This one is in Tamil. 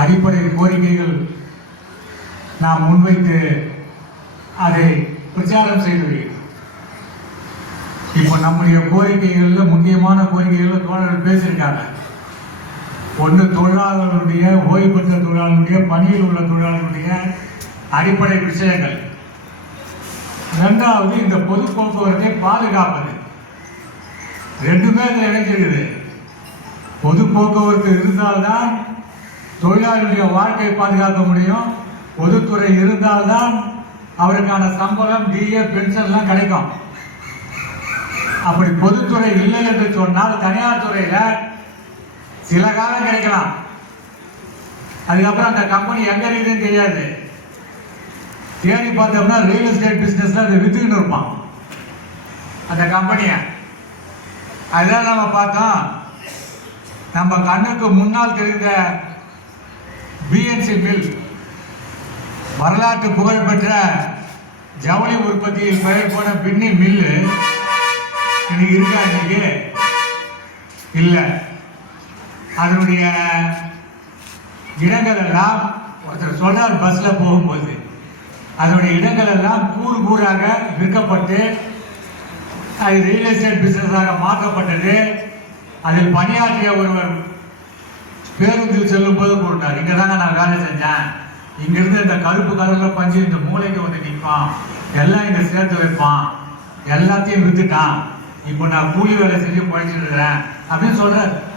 அடிப்படை கோரிக்கைகள் நாம் முன்வைத்து அதை பிரச்சாரம் செய்து வருகிறோம். இப்போ நம்முடைய கோரிக்கைகளில் முக்கியமான கோரிக்கைகளில் தோழர்கள் பேசியிருக்காங்க. ஒன்று, தொழிலாளர்களுடைய ஓய்வு பெற்ற தொழிலாளர்களுடைய பணியில் உள்ள தொழிலாளர்களுடைய அடிப்படை விஷயங்கள். இரண்டாவது, இந்த பொது போக்குவரத்தை பாதுகாப்பது. ரெண்டுமே இதில் இணைஞ்சிருக்குது. பொது போக்குவரத்து இருந்தால்தான் தொழிலாளர்களுடைய வாழ்க்கையை பாதுகாக்க முடியும். பொதுத்துறை இருந்தால்தான் அவருக்கான சம்பளம், டிஏ, பென்ஷன்லாம் கிடைக்கும். அப்படி பொதுத்துறை இல்லை என்று சொன்னால் தனியார் துறையில் சில காலம் கிடைக்கலாம், அதுக்கப்புறம் அந்த கம்பெனி எங்க இருக்குதுன்னு தெரியாது. தேடி பார்த்தோம்னா ரியல் எஸ்டேட் பிஸ்னஸ்ல அதை வித்துக்கிட்டு இருப்பான் அந்த கம்பெனியை. அதுதான் நம்ம பார்த்தோம். நம்ம கண்ணுக்கு முன்னால் தெரிந்த பிஎன்சி மில், வரலாற்று புகழ்பெற்ற ஜவுளி உற்பத்தியில் பெயர் போன பின்னி மில்லு இன்னைக்கு இருக்கா? இன்னைக்கு இல்லை. அதனுடைய இடங்கள் எல்லாம் ஒருத்தர் சொல்றார், பஸ்ல போகும்போது அதனுடைய இடங்கள் எல்லாம் கூறு கூறாக விற்கப்பட்டு அது ரியல் எஸ்டேட் பிசினஸாக மாற்றப்பட்டது. அதில் பணியாற்றிய ஒருவர் பேருந்தில் செல்லும் போது கூறினார், இங்க தாங்க நான் வேலை செஞ்சேன், இங்கிருந்து இந்த கருப்பு கலர்ல பஞ்சு இந்த மூளைக்கு வந்து நிற்பான், எல்லாம் இங்க சேர்த்து வைப்பான், எல்லாத்தையும் வித்துட்டான், இப்போ நான் கூலி வேலை செஞ்சு பழிச்சுட்டு இருக்கிறேன் அப்படின்னு சொல்றாரு.